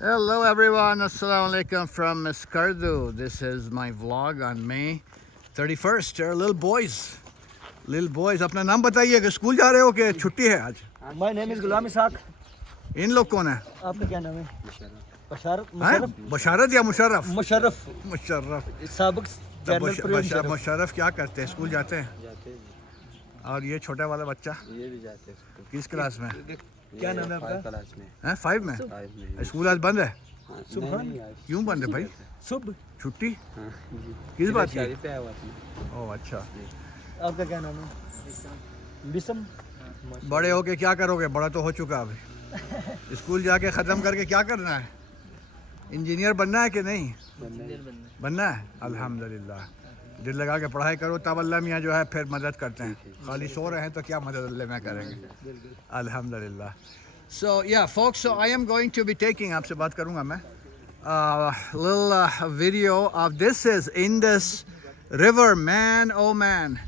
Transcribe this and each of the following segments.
Hello everyone, Assalamu alaikum from Maskardu. This is my vlog on May 31st. They're little boys. Little boys, अपना नाम बताइए कि school जा रहे हो कि छुट्टी है आज? My name is Ghulam Ishaq. इन लोग कौन है? आपका क्या नाम है? बशारत हैं? बशारत या मुशर्रफ? मुशर्रफ मुशर्रफ। साबिक जनरल प्रवीण मुशर्रफ क्या करते हैं? स्कूल जाते हैं? जाते हैं। और ये छोटा वाला बच्चा ये भी जाते हैं। किस क्लास में? क्या नाम है आपका? क्लास में। हैं? 5 में? स्कूल आज बंद है? क्यों बंद है भाई? सुबह। छुट्टी? किस बात की? पे आया हुआ था। ओह अच्छा। आपका क्या नाम है? बिसम। बड़े होके क्या करोगे? बड़ा तो हो चुका अभी। स्कूल जाके ख़त्म करके क्या करना है? इंजीनियर बनना है कि नहीं? बनना है। अल्हम्दुलिल्लाह, दिल लगा के पढ़ाई करो, तब अल्लाह मियाँ जो है फिर मदद करते हैं। खाली सो रहे हैं तो क्या मदद अल्लाह मियाँ करेंगे? अल्हम्दुलिल्लाह। So yeah folks, so I am going to be taking, आपसे बात करूँगा मैं, little video of this is Indus River, man oh man.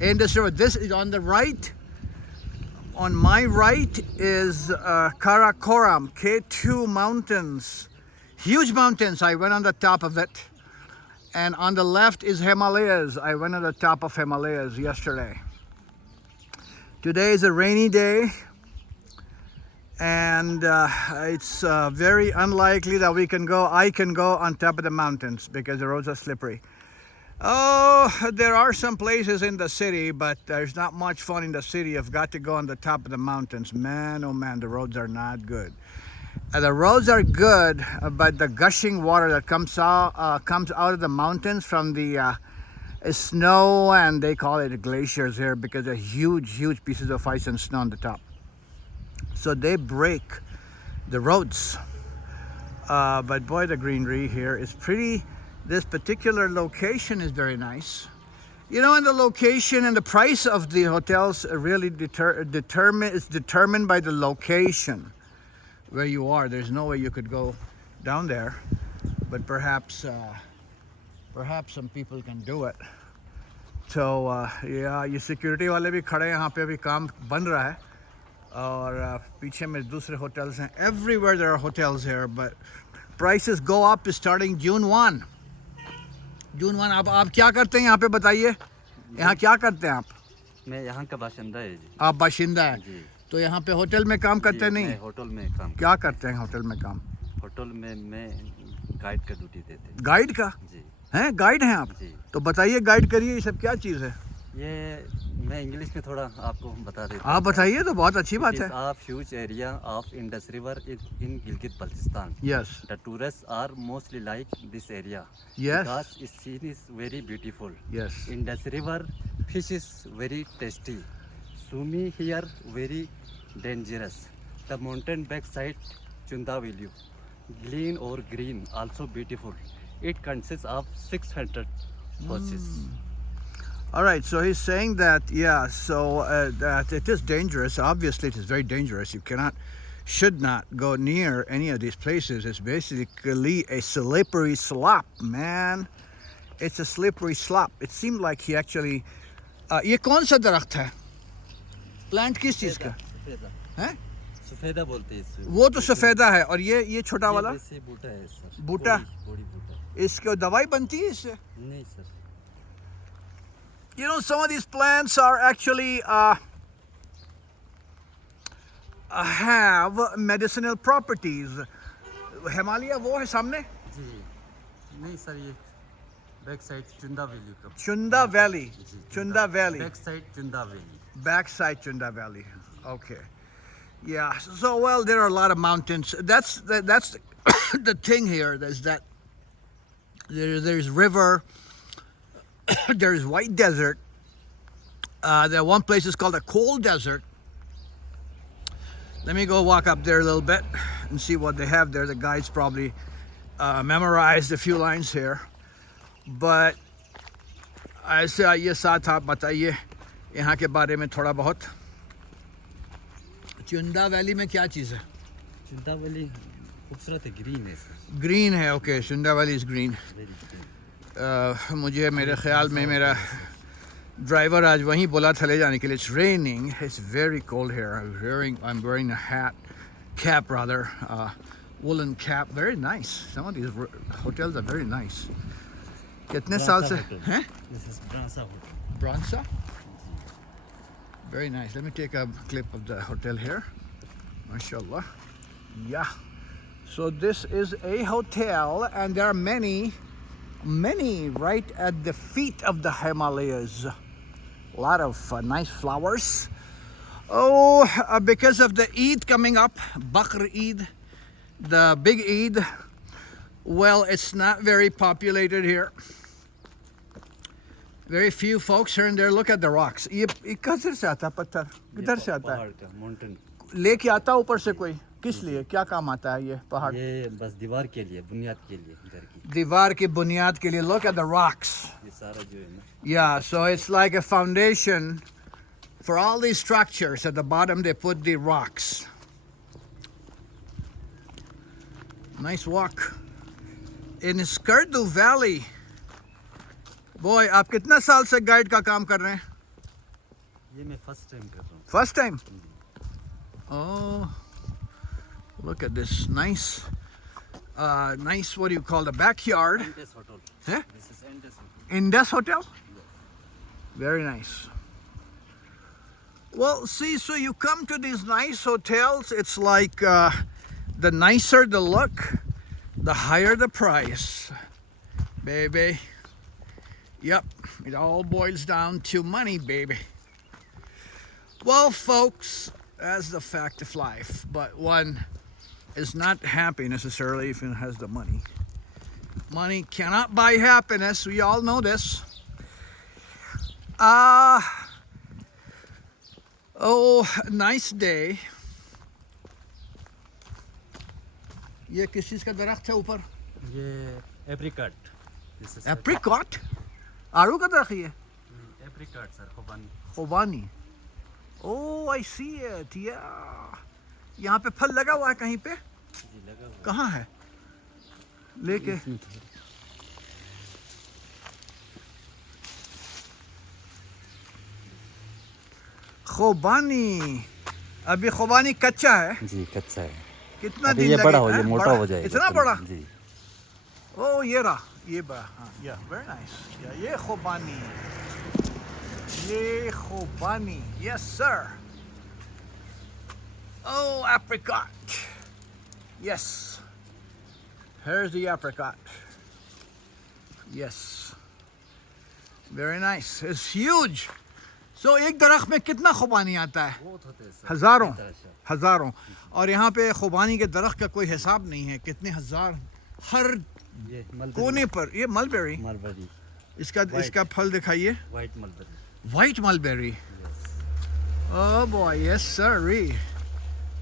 Indus River, this is on the right. On my right is Karakoram, K2 mountains, huge mountains. I went on the top of it. And on the left is Himalayas. I went on the top of Himalayas yesterday. Today is a rainy day, and it's very unlikely that I can go on top of the mountains because the roads are slippery. Oh, there are some places in the city, but there's not much fun in the city. You've got to go on the top of the mountains. Man, oh man, the roads are not good. The roads are good, but the gushing water that comes out of the mountains from the snow, and they call it glaciers here because they're huge pieces of ice and snow on the top. So they break the roads. But boy, the greenery here is pretty. This particular location is very nice. You know, and the location and the price of the hotels really is determined by the location where you are. There's no way you could go down there, but perhaps some people can do it. So yeah, ये security वाले भी खड़े हैं यहाँ पे, अभी काम बन रहा है, और पीछे में दूसरे hotels हैं. Everywhere there are hotels here, but prices go up starting June 1. June 1. आप क्या करते हैं यहाँ पे, बताइए? यहाँ क्या करते हैं आप? मैं यहाँ का बाशिंदा है जी। आप बाशिंदा है जी। तो यहाँ पे होटल में काम करते हैं? नहीं, होटल में काम। क्या करते हैं होटल में काम? होटल में मैं गाइड का ड्यूटी देते हैं। गाइड का? जी। हैं, गाइड हैं आप? जी। तो बताइए, गाइड करिए, ये सब क्या चीज़ है? ये मैं इंग्लिश में थोड़ा आपको बता देता हूँ। आप बताइए, तो बहुत अच्छी बात है। Huge area of Indus River in Gilgit-Baltistan. Yes. The tourists are mostly like this area. Yes. Because its scene is very beautiful. Yes. Indus River fish is very tasty. Swimming here very dangerous. The mountain backside Chunda Valley, green or green, also beautiful. It consists of 600 horses. All right, so he's saying that, yeah, so that it is dangerous. Obviously, it is very dangerous. You should not go near any of these places. It's basically a slippery slope, man. It's a slippery slope. It seemed like he actually... ये कौन सा दरख्त है? Plant किस चीज़ का है? सफेदा बोलते हैं इसको। वो तो सफेदा है, और ये छोटा वाला बूटा है सर। बूटा? बड़ी बूटा। इसको दवाई बनती है इससे? नहीं sir. You know, some of these plants are actually have medicinal properties. Himalaya वो है सामने? जी नहीं सर, ये बैक साइड चुंदा वैली का। चुंदा valley? चुंदा valley, back side चुंदा valley. Back side Chunda Valley. Okay. Yeah. So well, there are a lot of mountains. That's the thing here. Is that there's river. There's white desert. That one place is called a cold desert. Let me go walk up there a little bit and see what they have there. The guides probably memorized a few lines here. But ऐसे आइए, साथ आप बताइए यहाँ के बारे में थोड़ा बहुत। चुंदा वैली में क्या चीज़ है? चुंदा वैली खूबसूरत है, ग्रीन है सर। ग्रीन है, ओके। चुंदा valley is green. मुझे मेरे ख्याल में मेरा ड्राइवर आज वहीं बोला था ले जाने के लिए. It's raining, it's very cold here. I am wearing a hat, cap rather, woolen cap. Very nice. Some of these hotels are very nice. कितने साल से हैं? This is Brasa Hotel. Bronza. Very nice. Let me take a clip of the hotel here. MashaAllah. Yeah. So this is a hotel, and there are many right at the feet of the Himalayas. A lot of nice flowers. Oh, because of the Eid coming up, Bakr Eid, the big Eid, well, it's not very populated here. Very few folks here and there. Look at the rocks. ये किधर से आता है पत्थर? किधर से आता है? पहाड़ का mountain. लेके आता ऊपर से कोई? किस लिए? क्या काम आता है ये पहाड़? ये बस दीवार के लिए, बुनियाद के लिए घर की. दीवार की बुनियाद के लिए. Look at the rocks. ये सारा जो है ना. Yeah, so it's like a foundation for all these structures. At the bottom they put the rocks. Nice walk in Skardu Valley. Boy, आप कितना साल से गाइड का काम कर रहे हैं? ये मैं फर्स्ट टाइम कर रहा हूँ. First time? Oh, look at this nice, nice, what do you call the backyard? Indus Hotel. Huh? This is Indus Hotel. Indus Hotel? Very nice. Well, see, so you come to these nice hotels, it's like the nicer the look, the higher the price. Baby. Yep, it all boils down to money, baby. Well, folks, that's the fact of life. But one is not happy necessarily if it has the money. Money cannot buy happiness. We all know this. Oh, nice day. ये किस चीज़ का दरख्त है ऊपर? ये apricot. This is Apricot? आड़ू का दरख्त ये? apricot sir, Khobani. खुबानी. Oh, I see it. Yeah. यहाँ पे फल लगा हुआ है कहीं पे? जी लगा हुआ कहाँ है? लेके. है. खुबानी. अभी खुबानी कच्चा है. जी कच्चा है. कितना अभी दिन ये बड़ा लगेगा? हो, ये मोटा बड़ा? हो जाएगा. इतना बड़ा? जी. Oh, ये रहा. ये बड़ा. हाँ, yeah, very nice. Yeah, ये खुबानी. ये खुबानी. Yes, sir. Oh, apricot. Yes. Here's the apricot. Yes. Very nice. It's huge. So एक दरख्त में कितना खुबानी आता है? बहुत होते हैं सर. हजारों. अच्छा. हजारों. और यहाँ पे खुबानी के दरख्त का कोई हिसाब नहीं है. कितने हजार हर ये कोने पर. ये मलबेरी. मलबरी. इसका फल दिखाइए. White mulberry. White mulberry. Yes. Oh boy, yes sir.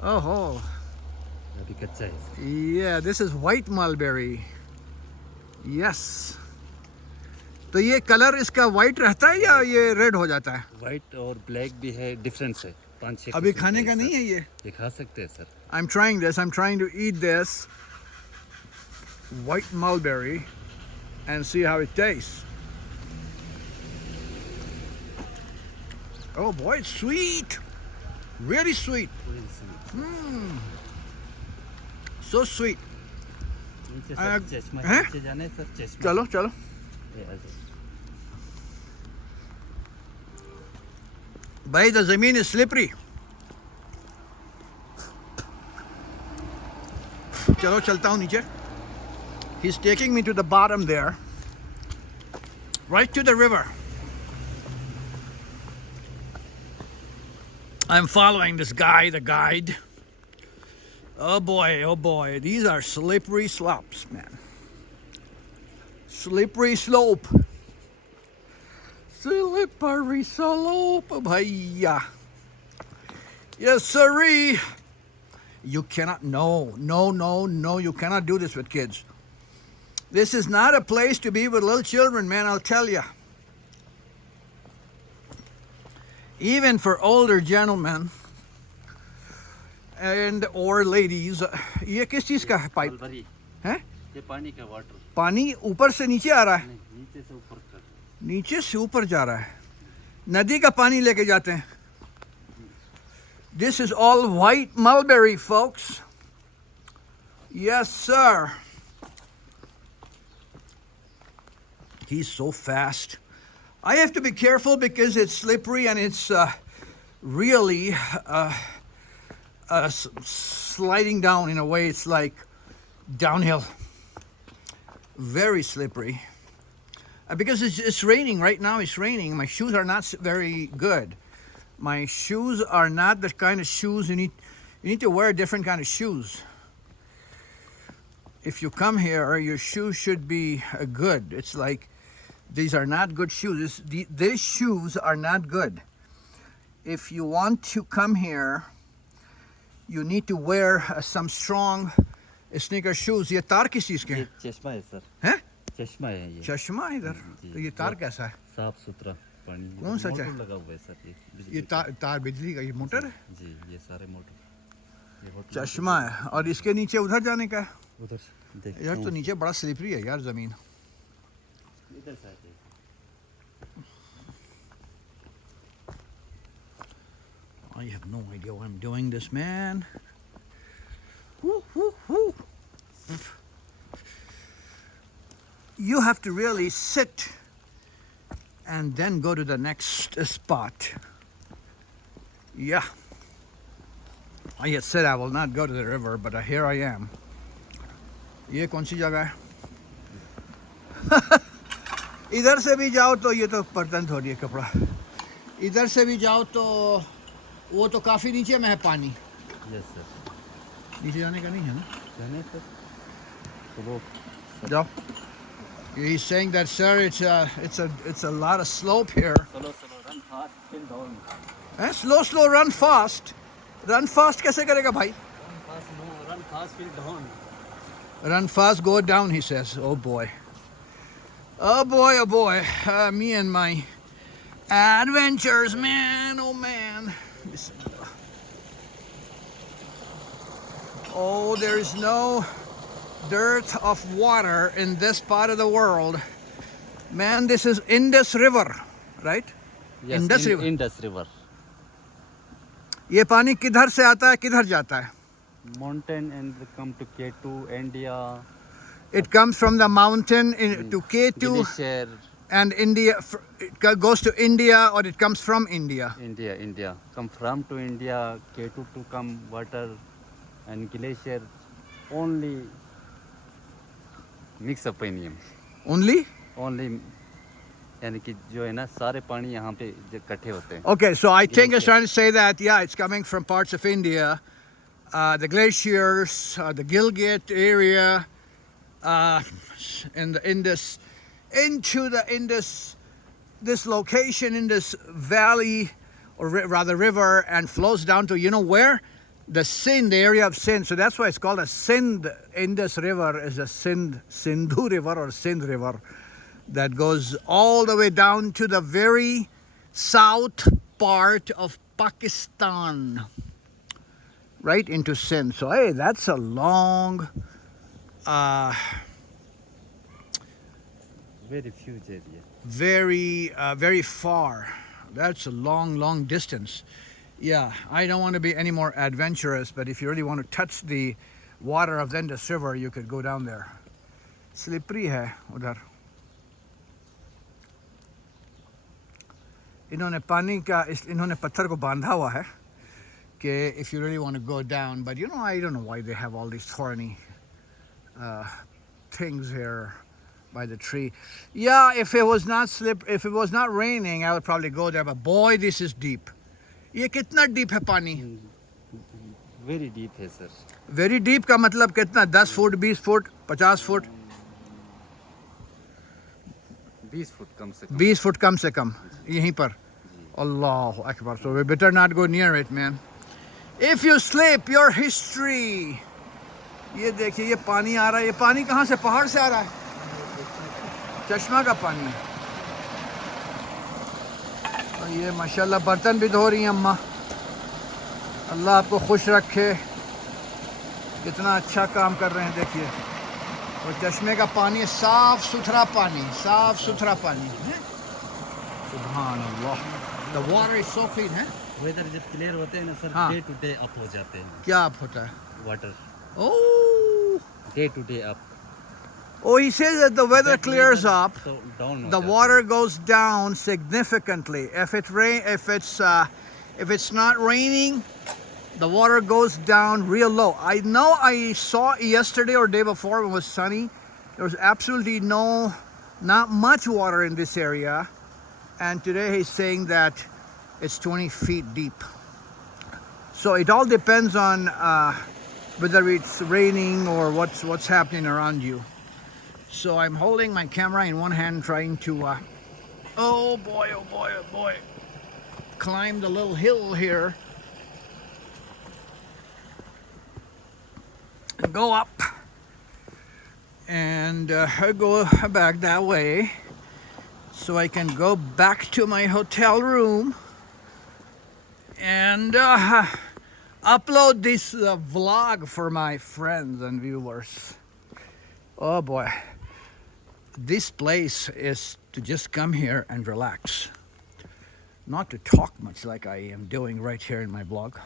Oh, अभी कच्चा है. yeah, this is white mulberry. Yes. तो ये कलर इसका white रहता है या ये red हो जाता है? White और black भी है, difference है. 5-6. अभी खाने का नहीं है ये. ये खा सकते हैं sir. I'm trying this. I'm trying to eat this white mulberry and see how it tastes. Oh boy, it's sweet. Really sweet. So sweet. नीचे आ, सर चश्मा हैं? नीचे जाने सर चश्मा. चलो चलो. ये आ जाओ. भाई, the ज़मीन is slippery. चलो चलता हूँ नीचे. He's taking me to the bottom there, right to the river. I'm following this guy, the guide. Oh boy, these are slippery slopes, man. Slippery slope. Slippery slope, bhaiya. Yes, sirree. You cannot, no, you cannot do this with kids. This is not a place to be with little children, man, I'll tell you. Even for older gentlemen and or ladies. ये किस चीज़ का है pipe? Mulberry. हैं? ये पानी का water. पानी ऊपर से नीचे आ रहा है. नहीं, नीचे से ऊपर का. नीचे से ऊपर जा रहा है. नदी का पानी लेके जाते हैं. This is all white mulberry, folks. Yes, sir. He's so fast. I have to be careful because it's slippery and it's really sliding down in a way. It's like downhill. Very slippery. Because it's raining right now. It's raining. My shoes are not very good. My shoes are not the kind of shoes you need to wear different kind of shoes. If you come here, your shoes should be good. It's like these are not good shoes. These shoes are not good. If you want to come here, you need to wear some strong sneaker shoes. ये तार किस चीज़ के ये हैं? चश्मा है sir, हैं? चश्मा है ये, चश्मा इधर जी, तो ये तार कैसा है? साफ सुथरा पानी कौन सा मोटर है? लगा हुआ है सर, ये ये बिजली तार बिजली का ये मोटर है? जी, ये सारे मोटर, ये होटल चश्मा है और इसके नीचे उधर जाने का है? उधर देखते यार तो हैं, नीचे बड़ा स्लिपरी है यार ज़मीन. इधर से आते हैं। I have no idea why I'm doing this, man. Woo, woo, woo. You have to really sit and then go to the next spot. Yeah. I had said I will not go to the river, but here I am. ये कौन सी जगह है? इधर से भी जाओ तो ये तो बर्तन धो दिए कपड़ा. इधर से भी जाओ तो वो तो काफी नीचे में है पानी. यस सर, नीचे जाने का नहीं है ना? जाने सर, चलो जाओ. He's saying that, sir, it's a lot of slope here. चलो चलो, run fast feel down, Slow, run fast. Run fast कैसे करेगा भाई? Run fast feel down. Run fast, go down, he says. Oh boy. Oh boy, oh boy. Me and my adventures, man. Oh man. Oh, there is no dearth of water in this part of the world. Man, this is Indus River, right? Yes, Indus River. Indus River. ये पानी किधर से आता है, किधर जाता है? Mountain and come to K2, India, It comes from the mountain to K2 Glacier, and India. It goes to India or it comes from India. India. Come from to India, K2 to come water and glacier. Only mix up in him. Only? Only यानी कि जो है ना सारे पानी यहाँ पे इकट्ठे होते हैं. Okay, so I think it's Glacier. trying to say that, yeah, it's coming from parts of India. The glaciers, the Gilgit area, and the Indus, into the Indus, this location in this valley, or rather river, and flows down to, you know where? The Sindh, the area of Sindh. So that's why it's called a Sindh. Indus River is a Sindhu River or Sindh River that goes all the way down to the very south part of Pakistan, right into Sindh. So hey, that's a long, Very huge area. very far. That's a long distance. Yeah, I don't want to be any more adventurous, but if you really want to touch the water of the Indus River, you could go down there. Slippery है उधर. इन्होंने पत्थर को बांधा हुआ है कि if you really want to go down, but you know, I don't know why they have all these thorny things here by the tree. Yeah, if it was not raining, I would probably go there, but boy, this is deep. ये कितना deep है पानी? Very deep है sir. Very deep का मतलब कितना? 10 foot, 20 foot, 50 foot? 20 foot कम से कम. 20 foot कम से कम यहीं पर. Allahu Akbar. So we better not go near it, man. If you slip, your history. ये देखिए, ये पानी आ रहा है. ये पानी कहाँ से? पहाड़ से आ रहा है. चश्मा का पानी. और ये माशाल्लाह बर्तन भी धो रही हैं अम्मा. अल्लाह आपको खुश रखे. कितना अच्छा काम कर रहे हैं देखिए. और चश्मे का पानी साफ सुथरा पानी. सुभान अल्लाह. The water is so clean, है? वेदर जब क्लियर होते हैं ना सर, हाँ. डे टू डे अप हो जाते हैं क्या आप होता है? Water. Oh, day to day up. Oh, he says that the weather That clears weather, up. so down The water goes down significantly. If it's not raining, the water goes down real low. I know I saw yesterday or day before when it was sunny, there was absolutely not much water in this area. And today he's saying that it's 20 feet deep. So it all depends on whether it's raining or what's happening around you. So I'm holding my camera in one hand, trying to, oh boy, climb the little hill here. Go up and go back that way so I can go back to my hotel room and upload this vlog for my friends and viewers. Oh boy. This place is to just come here and relax. Not to talk much like I am doing right here in my blog.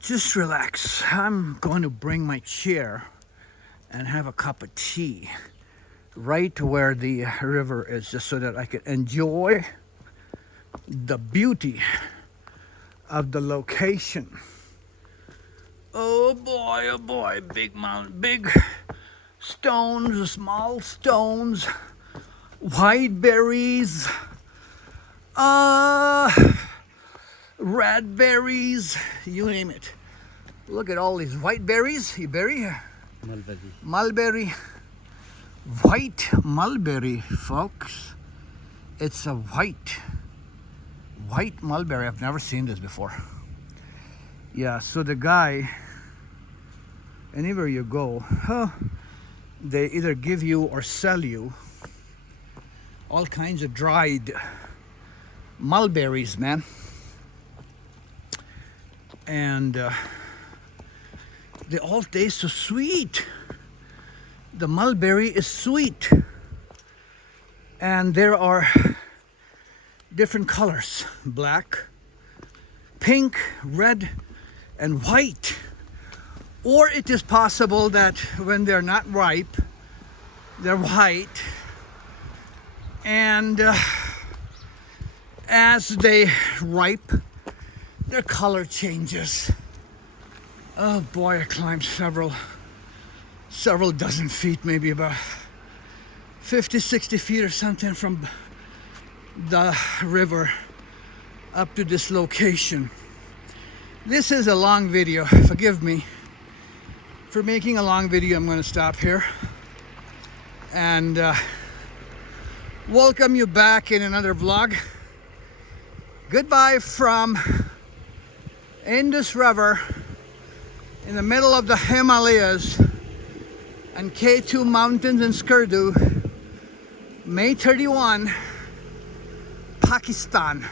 Just relax. I'm going to bring my chair and have a cup of tea right where the river is, just so that I can enjoy the beauty of the location. Oh boy, big mountain, big stones, small stones, white berries, red berries, you name it. Look at all these white berries. Mulberry. Mulberry, white mulberry, folks. It's a white mulberry. I've never seen this before. Yeah, so the guy, anywhere you go, they either give you or sell you all kinds of dried mulberries, man. And they all taste so sweet. The mulberry is sweet. And there are different colors: black, pink, red, and white. Or it is possible that when they're not ripe, they're white, and as they ripe, their color changes. Oh boy, I climbed several dozen feet, maybe about 50, 60 feet or something from the river up to this location. This is a long video. Forgive me for making a long video. I'm going to stop here and welcome you back in another vlog. Goodbye from Indus River in the middle of the Himalayas and K2 Mountains in Skardu, May 31, Pakistan.